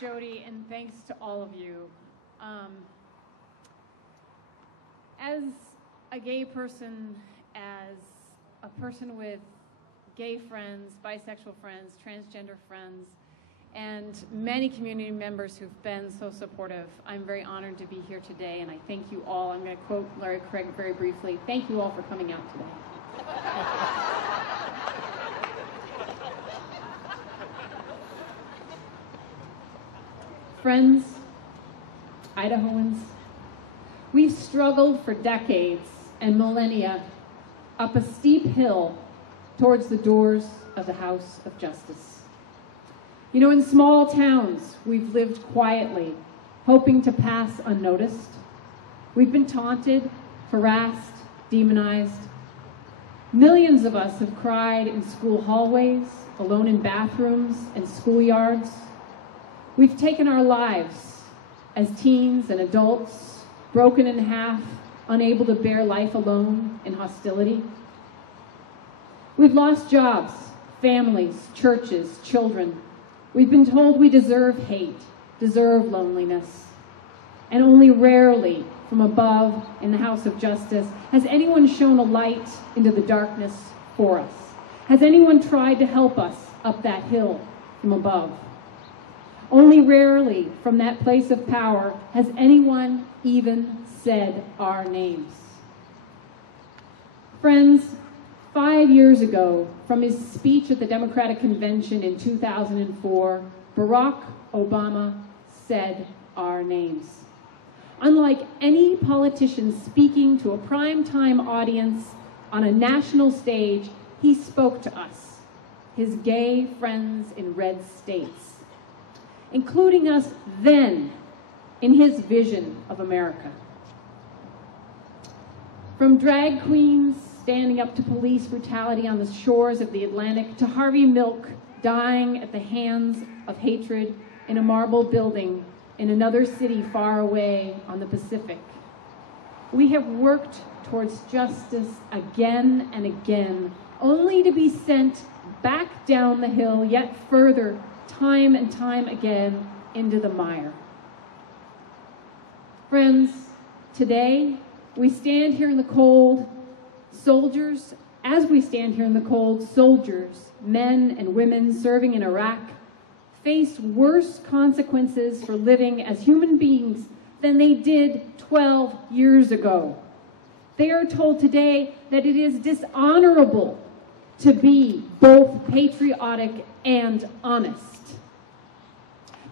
Jody, and thanks to all of you. As a gay person, as a person with gay friends, bisexual friends, transgender friends, and many community members who've been so supportive, I'm very honored to be here today, and I thank you all. I'm going to quote Larry Craig very briefly. Thank you all for coming out today. Friends, Idahoans, we've struggled for decades and millennia up a steep hill towards the doors of the House of Justice. You know, in small towns, we've lived quietly, hoping to pass unnoticed. We've been taunted, harassed, demonized. Millions of us have cried in school hallways, alone in bathrooms and schoolyards. We've taken our lives as teens and adults, broken in half, unable to bear life alone in hostility. We've lost jobs, families, churches, children. We've been told we deserve hate, deserve loneliness. And only rarely from above in the House of Justice has anyone shown a light into the darkness for us. Has anyone tried to help us up that hill from above? Only rarely from that place of power has anyone even said our names. Friends, 5 years ago, from his speech at the Democratic Convention in 2004, Barack Obama said our names. Unlike any politician speaking to a primetime audience on a national stage, he spoke to us, his gay friends in red states, including us then in his vision of America. From drag queens standing up to police brutality on the shores of the Atlantic to Harvey Milk dying at the hands of hatred in a marble building in another city far away on the Pacific. We have worked towards justice again and again, only to be sent back down the hill yet further, time and time again, into the mire. Friends, today we stand here in the cold, soldiers, as we stand here in the cold, soldiers, men and women serving in Iraq, face worse consequences for living as human beings than they did 12 years ago. They are told today that it is dishonorable to be both patriotic and honest.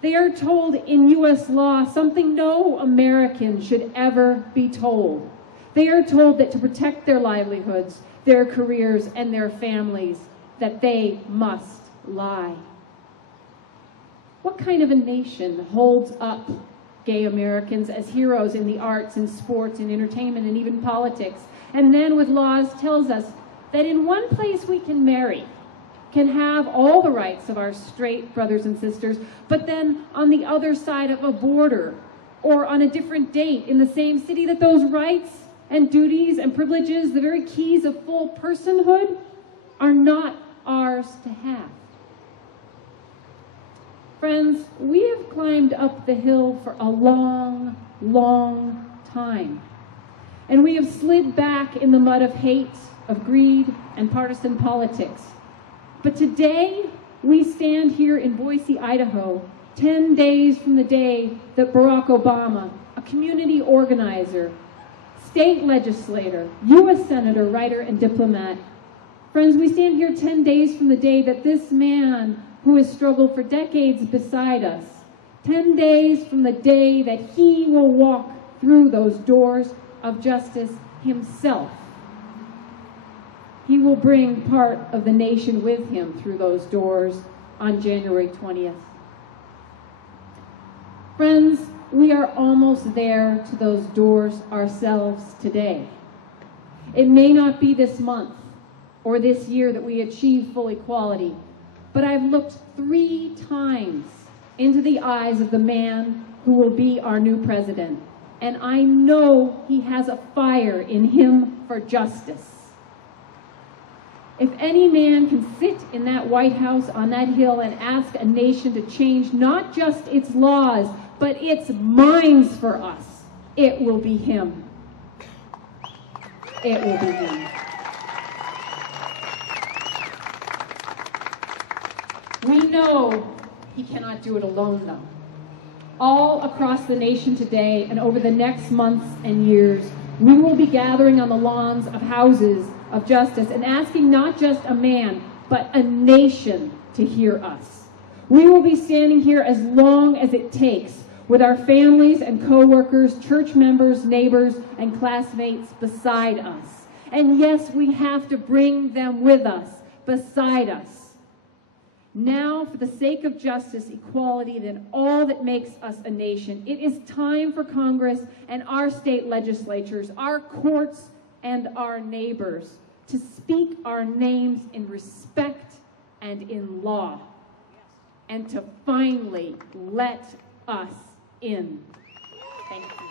They are told in U.S. law something no American should ever be told. They are told that to protect their livelihoods, their careers, and their families, that they must lie. What kind of a nation holds up gay Americans as heroes in the arts and sports and entertainment and even politics, and then with laws tells us that in one place we can marry, can have all the rights of our straight brothers and sisters, but then on the other side of a border or on a different date in the same city, that those rights and duties and privileges, the very keys of full personhood, are not ours to have. Friends, we have climbed up the hill for a long, long time, and we have slid back in the mud of hate, of greed, and partisan politics. But today, we stand here in Boise, Idaho, 10 days from the day that Barack Obama, a community organizer, state legislator, U.S. senator, writer, and diplomat. Friends, we stand here 10 days from the day that this man who has struggled for decades beside us, 10 days from the day that he will walk through those doors of justice himself. He will bring part of the nation with him through those doors on January 20th. Friends, we are almost there to those doors ourselves today. It may not be this month or this year that we achieve full equality, but I've looked 3 times into the eyes of the man who will be our new president, and I know he has a fire in him for justice. If any man can sit in that White House on that hill and ask a nation to change not just its laws, but its minds for us, it will be him. It will be him. We know he cannot do it alone, though. All across the nation today and over the next months and years, we will be gathering on the lawns of houses of justice and asking not just a man, but a nation to hear us. We will be standing here as long as it takes with our families and co-workers, church members, neighbors, and classmates beside us. And yes, we have to bring them with us, beside us. Now, for the sake of justice, equality, and all that makes us a nation, it is time for Congress and our state legislatures, our courts, and our neighbors to speak our names in respect and in law, and to finally let us in. Thank you.